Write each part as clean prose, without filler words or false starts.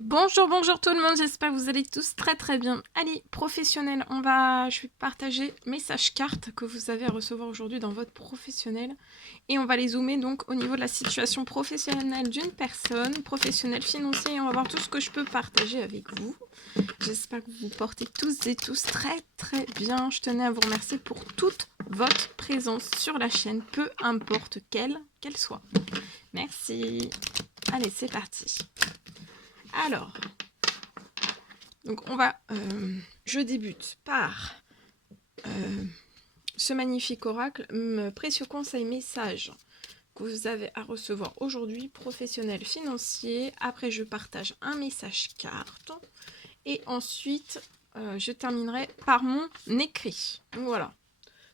Bonjour, bonjour tout le monde, j'espère que vous allez tous très bien. Allez, professionnel, je vais partager message carte que vous avez à recevoir aujourd'hui dans votre professionnel et on va les zoomer donc au niveau de la situation professionnelle d'une personne, professionnel financier, et on va voir tout ce que je peux partager avec vous. J'espère que vous vous portez tous et tous très bien. Je tenais à vous remercier pour toute votre présence sur la chaîne, peu importe qu'elle soit. Merci. Allez, c'est parti. Alors, donc je débute par ce magnifique oracle, précieux conseil message que vous avez à recevoir aujourd'hui, professionnel financier. Après, je partage un message carte et ensuite, je terminerai par mon écrit. Donc voilà,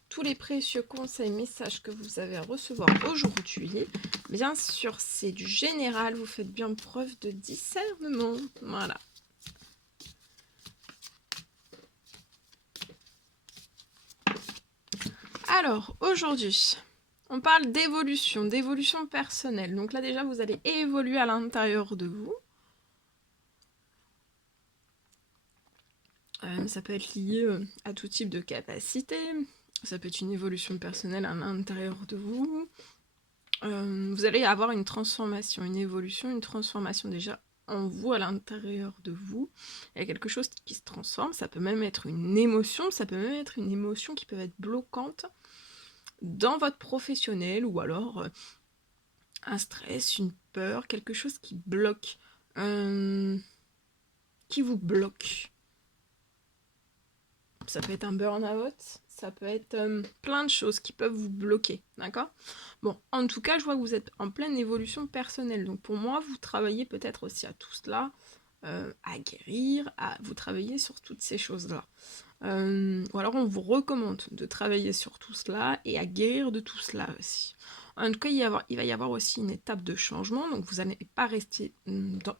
tous les précieux conseils messages que vous avez à recevoir aujourd'hui. Bien sûr, c'est du général, vous faites bien preuve de discernement. Voilà. Alors, aujourd'hui, on parle d'évolution personnelle. Donc là, déjà, vous allez évoluer à l'intérieur de vous. Ça peut être lié à tout type de capacité. Ça peut être une évolution personnelle à l'intérieur de vous. Vous allez avoir une transformation, une évolution, une transformation déjà en vous, à l'intérieur de vous. Il y a quelque chose qui se transforme. Ça peut même être une émotion. Ça peut même être une émotion qui peut être bloquante dans votre professionnel, ou alors un stress, une peur, quelque chose qui bloque, qui vous bloque. Ça peut être un burn-out, ça peut être plein de choses qui peuvent vous bloquer, d'accord? Bon, en tout cas, je vois que vous êtes en pleine évolution personnelle. Donc pour moi, vous travaillez peut-être aussi à tout cela, à guérir, vous travaillez sur toutes ces choses-là. Ou alors on vous recommande de travailler sur tout cela et à guérir de tout cela aussi. En tout cas, il va y avoir aussi une étape de changement, donc vous n'allez pas rester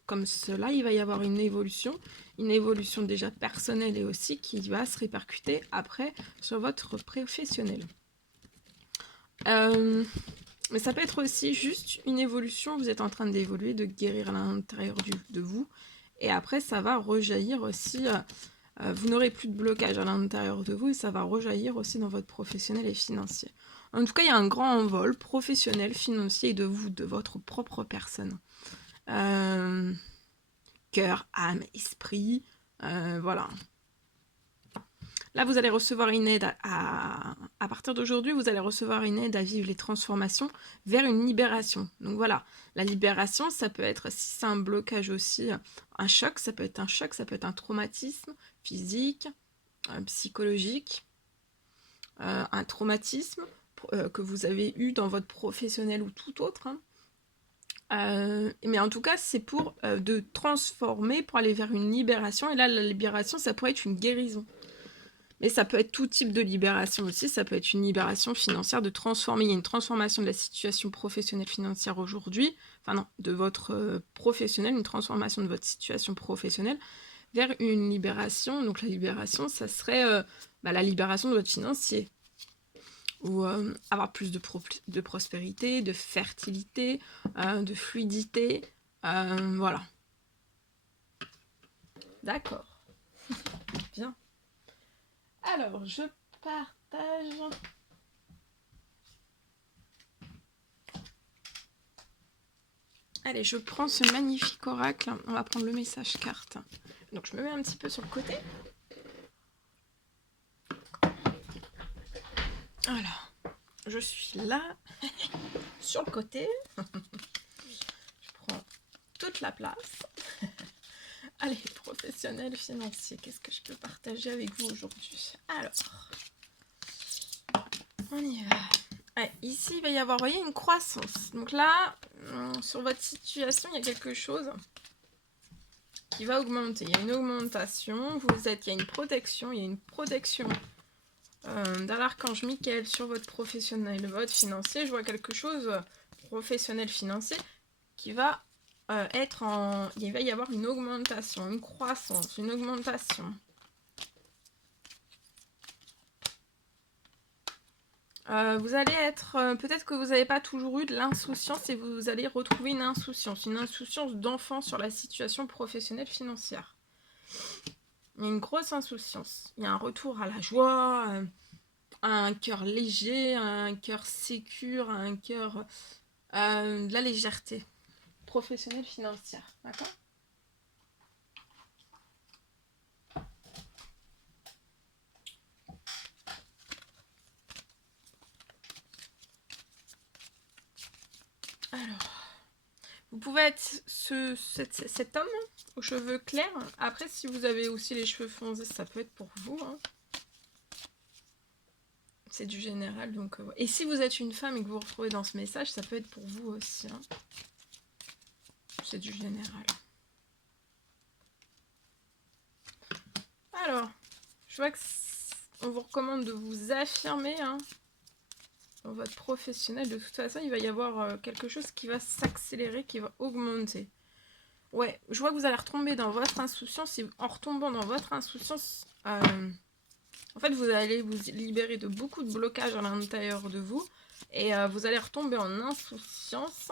comme cela, il va y avoir une évolution déjà personnelle et aussi qui va se répercuter après sur votre professionnel. Mais ça peut être aussi juste une évolution, vous êtes en train d'évoluer, de guérir à l'intérieur de vous, et après ça va rejaillir aussi, vous n'aurez plus de blocage à l'intérieur de vous et ça va rejaillir aussi dans votre professionnel et financier. En tout cas, il y a un grand envol professionnel, financier et de vous, de votre propre personne. Cœur, âme, esprit, voilà. Là, vous allez recevoir une aide à partir d'aujourd'hui, vous allez recevoir une aide à vivre les transformations vers une libération. Donc voilà, la libération, ça peut être, si c'est un blocage aussi, un choc, ça peut être un choc, ça peut être un traumatisme physique, psychologique, un traumatisme que vous avez eu dans votre professionnel ou tout autre. Mais en tout cas, c'est pour de transformer, pour aller vers une libération. Et là, la libération, ça pourrait être une guérison. Mais ça peut être tout type de libération aussi. Ça peut être une libération financière, de transformer. Il y a une transformation de la situation professionnelle financière aujourd'hui. Enfin non, de votre professionnel, une transformation de votre situation professionnelle vers une libération. Donc la libération, ça serait la libération de votre financier. Ou avoir plus de prospérité, de fertilité, de fluidité. Voilà. D'accord. Bien. Alors, je partage. Allez, je prends ce magnifique oracle. On va prendre le message carte. Donc, je me mets un petit peu sur le côté. Alors, je suis là, sur le côté. Je prends toute la place. Allez, professionnel, financier, qu'est-ce que je peux partager avec vous aujourd'hui? Alors, on y va. Ouais, ici, il va y avoir, vous voyez, une croissance. Donc là, sur votre situation, il y a quelque chose qui va augmenter. Il y a une augmentation. Il y a une protection. Il y a une protection de l'archange Michael sur votre professionnel, votre financier. Je vois quelque chose professionnel, financier qui va être en... Il va y avoir une augmentation, une croissance, une augmentation. Vous allez être... peut-être que vous n'avez pas toujours eu de l'insouciance et vous allez retrouver une insouciance d'enfant sur la situation professionnelle financière. Il y a une grosse insouciance. Il y a un retour à la joie, à un cœur léger, à un cœur sécure, à un cœur... de la légèreté professionnelle financière. D'accord ? Alors, vous pouvez être cet homme aux cheveux clairs. Après, si vous avez aussi les cheveux foncés, ça peut être pour vous. Hein. C'est du général. Donc, et si vous êtes une femme et que vous vous retrouvez dans ce message, ça peut être pour vous aussi. Hein. C'est du général. Alors, je vois que on vous recommande de vous affirmer hein, dans votre professionnel. De toute façon, il va y avoir quelque chose qui va s'accélérer, qui va augmenter. Ouais, je vois que vous allez retomber dans votre insouciance. Et en retombant dans votre insouciance, en fait, vous allez vous libérer de beaucoup de blocages à l'intérieur de vous. Et vous allez retomber en insouciance.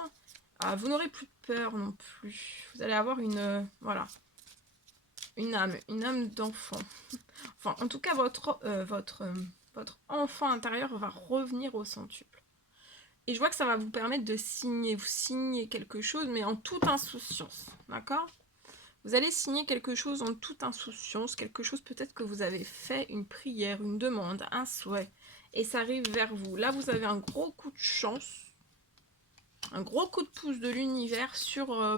Vous n'aurez plus peur non plus. Vous allez avoir voilà, une âme d'enfant. Enfin, en tout cas, votre enfant intérieur va revenir au centuple. Et je vois que ça va vous permettre de vous signer quelque chose, mais en toute insouciance. D'accord ? Vous allez signer quelque chose en toute insouciance, quelque chose peut-être que vous avez fait, une prière, une demande, un souhait, et ça arrive vers vous. Là, vous avez un gros coup de chance, un gros coup de pouce de l'univers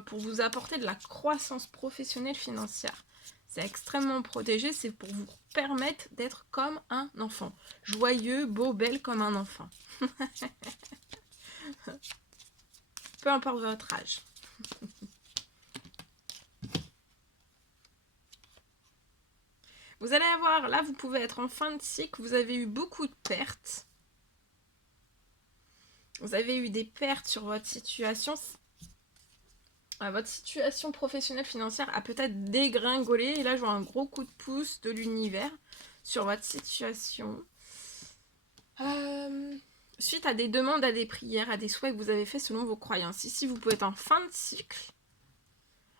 pour vous apporter de la croissance professionnelle financière. C'est extrêmement protégé, c'est pour vous permettre d'être comme un enfant. Joyeux, beau, belle comme un enfant. Peu importe votre âge. Vous allez avoir, là vous pouvez être en fin de cycle, vous avez eu beaucoup de pertes. Vous avez eu des pertes sur votre situation. Votre situation professionnelle financière a peut-être dégringolé. Et là je vois un gros coup de pouce de l'univers sur votre situation. Suite à des demandes, à des prières, à des souhaits que vous avez fait selon vos croyances. Ici vous pouvez être en fin de cycle.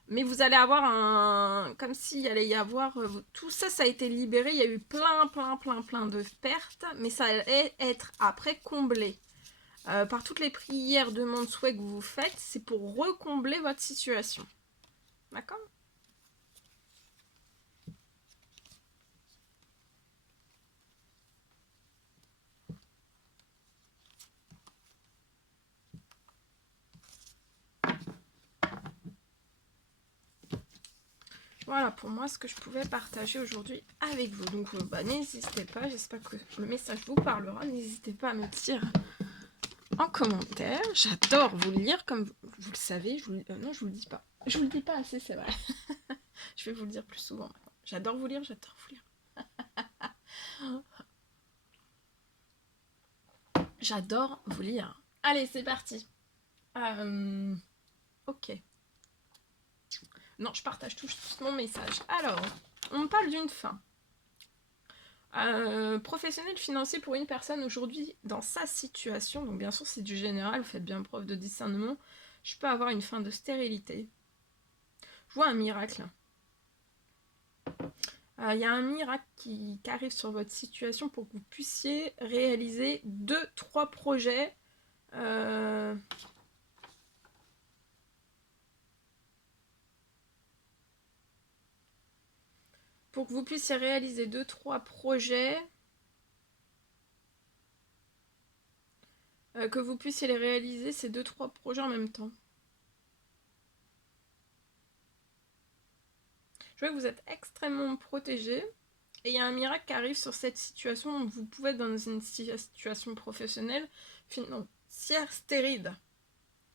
Mais vous allez avoir comme s'il allait y avoir... tout ça, ça a été libéré. Il y a eu plein de pertes. Mais ça allait être après comblé. Par toutes les prières, demandes, souhaits que vous faites. C'est pour recombler votre situation. D'accord ? Voilà pour moi ce que je pouvais partager aujourd'hui avec vous. Donc n'hésitez pas, j'espère que le message vous parlera. N'hésitez pas à me dire en commentaire. J'adore vous lire comme vous le savez. Non, je vous le dis pas. Je vous le dis pas assez, c'est vrai. Je vais vous le dire plus souvent maintenant. J'adore vous lire, j'adore vous lire. J'adore vous lire. Allez, c'est parti. Ok. Non, je partage tout mon message. Alors, on parle d'une fin. Professionnel financier pour une personne aujourd'hui dans sa situation. Donc bien sûr, c'est du général, vous faites bien preuve de discernement. Je peux avoir une fin de stérilité. Je vois un miracle. Il y a un miracle qui arrive sur votre situation pour que vous puissiez réaliser 2-3 projets. Pour que vous puissiez réaliser 2-3 projets. Que vous puissiez les réaliser, ces 2-3 projets en même temps. Je vois que vous êtes extrêmement protégé. Et il y a un miracle qui arrive sur cette situation. Vous pouvez être dans une situation professionnelle financière stérile.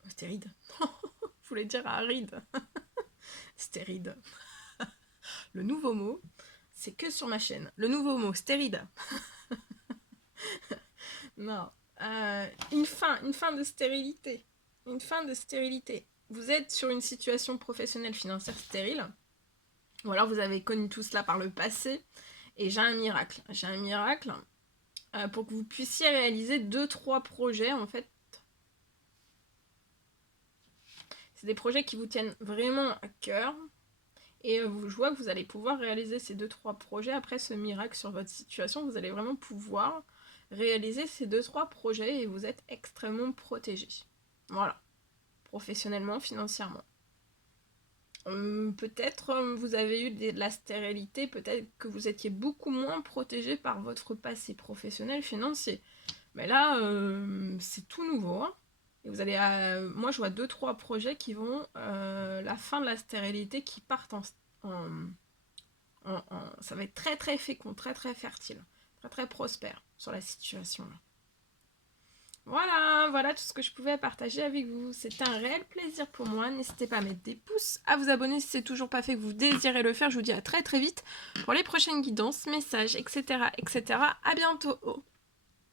Stérile. Je voulais dire aride. Stérile. Le nouveau mot, c'est que sur ma chaîne. Le nouveau mot, stérile. Non. Une fin de stérilité. Une fin de stérilité. Vous êtes sur une situation professionnelle financière stérile. Ou alors vous avez connu tout cela par le passé. Et j'ai un miracle. J'ai un miracle. pour que vous puissiez réaliser 2-3 projets en fait. C'est des projets qui vous tiennent vraiment à cœur. Et je vois que vous allez pouvoir réaliser ces 2-3 projets. Après ce miracle sur votre situation, vous allez vraiment pouvoir réaliser ces 2-3 projets et vous êtes extrêmement protégé. Voilà. Professionnellement, financièrement. Peut-être vous avez eu de la stérilité, peut-être que vous étiez beaucoup moins protégé par votre passé professionnel financier. Mais là, c'est tout nouveau. Hein. Et vous allez, moi, je vois 2-3 projets qui vont, la fin de la stérilité, qui partent ça va être très très fécond, très très fertile, très très prospère sur la situation là. Voilà tout ce que je pouvais partager avec vous. C'était un réel plaisir pour moi. N'hésitez pas à mettre des pouces, à vous abonner si c'est toujours pas fait, que vous désirez le faire. Je vous dis à très très vite pour les prochaines guidances, messages, etc. etc. À bientôt.